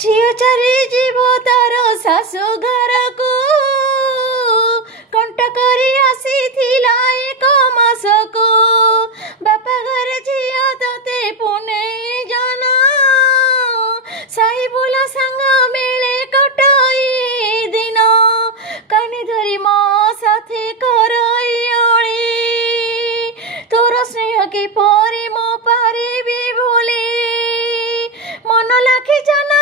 झियो चली जीव तार शाशु घर को कंट करी आसी एक मास को बापा घर झियो तोते पुने जाना साही बोला संग मेले कटई दिन कानी धरी मो साथे करई ओली तोर स्नेह की परी मो पारिबी भूली मन लाखी जन